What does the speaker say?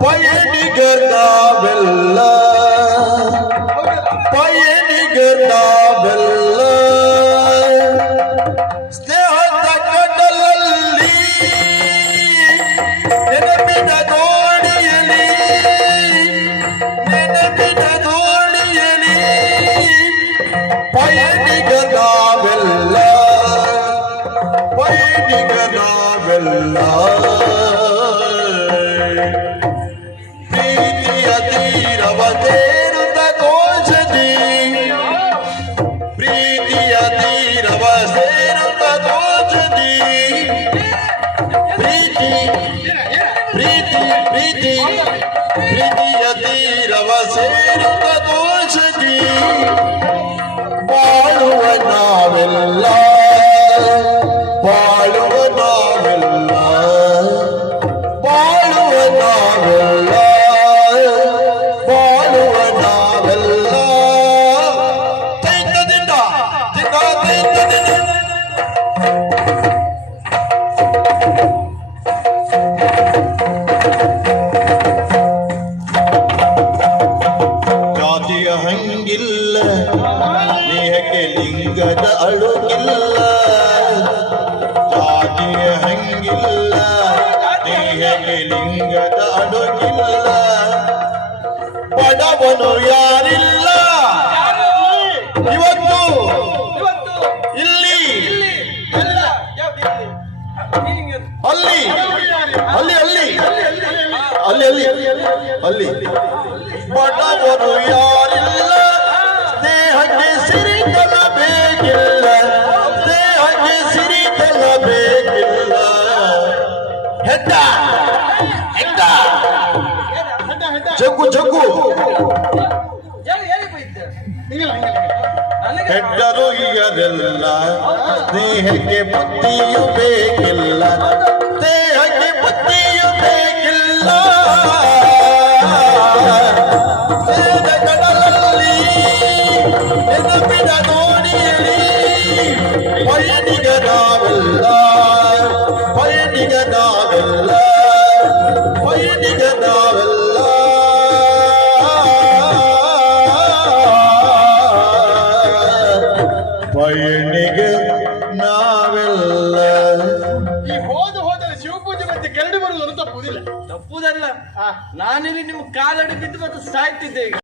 ಪಯಣಿಗರ ನಾವೆಲ್ಲ ಪಯಣಿಗರ ನಾವೆಲ್ಲ ಸ್ನೇಹದ ಕಡಲಲ್ಲಿ ನೆನಪಿನ ದೋಣಿಯಲಿ ನೆನಪಿನ ದೋಣಿಯಲಿ ಪಯಣಿಗರ ನಾವೆಲ್ಲ ಪಯಣಿಗರ ನಾವೆಲ್ಲ ಪ್ರೀತಿಯ ತೀರವ ಸೇರುತ್ತ ಘೋಷಣೆ ಪ್ರೀತಿಯ ತೀರವ ಸೇರುತ್ತ ಘೋಷಣೆ ಪ್ರೀತಿ ಪ್ರೀತಿ ಪ್ರೀತಿ ಪ್ರೀತಿಯ ತೀರವ ಸೇರುತ್ತ ಘೋಷಣೆ ಬಾಳುವ ನಾವೆಲ್ಲ ಬಾಳುವ ನಾವೆಲ್ಲ ಬಾಳುವ ನಾವೆಲ್ಲ ಬಾಳುವ ನಾವೆಲ್ಲ ಚೈತನ್ಯದಿಂದ ಜಾತಿಯ ಹಂಗಿಲ್ಲ ಸ್ನೇಹಕ್ಕೆ ಲಿಂಗದ ಅಳುಗಿಲ್ಲ ಜಾತಿಯ ಹಂಗಿಲ್ಲ ಸ್ನೇಹಕ್ಕೆ ಲಿಂಗದ ಅಡುಗಿಲ್ಲ ಬಡವನು ಯಾರಿಲ್ಲ ಇವತ್ತು ಇಲ್ಲಿ ಅಲ್ಲಿ ಅಲ್ಲಿ ಅಲ್ಲಿ ಅಲ್ಲಿ ಅಲ್ಲಿ ಅಲ್ಲಿ ಬಡವನು ಯಾರಿಲ್ಲ ಸ್ನೇಹಕ್ಕೆ ಸಿರಿತನ ಬೇಕಿಲ್ಲ ಸ್ನೇಹಕ್ಕೆ ಸಿರಿತನ ಬೇಕಿಲ್ಲ ಹೆಡ್ಡ ಹೆಡ್ಡ ಜಗ್ಗು ಜಗ್ಗು ಹೆಡ್ಡರು ಈಗದೆಲ್ಲ ಸ್ನೇಹಕ್ಕೆ ಬುದ್ಧಿಯು ಬೇಕಿಲ್ಲ ಸ್ನೇಹಕ್ಕೆ ಬುದ್ಧಿಯು ಬೇಕಿಲ್ಲ ಸ್ನೇಹದ ಕಡಲಲ್ಲಿ ನೆನಪಿನ ದೋಣಿಯಲಿ ಪಯಣಿಗ ನಾವೆಲ್ಲ ಪಯಣಿಗ ನಾವೆಲ್ಲ ಪಯಣಿಗ ನಾವೆಲ್ಲ ಪಯಣಿಗ ನಾವೆಲ್ಲ ಈ ಹೋದಲ್ಲಿ ಶಿವಪೂಜೆ ಮತ್ತೆ ಕೆರಡಿ ಬರುವುದು ತಪ್ಪುವುದಿಲ್ಲ ತಪ್ಪುದಲ್ಲ ನಾನಿಲ್ಲಿ ನಿಮ್ಮ ಕಾಲಡಿ ಬಿದ್ದು ಮತ್ತು ಸಾಯ್ತಿದ್ದೆ ಈಗ.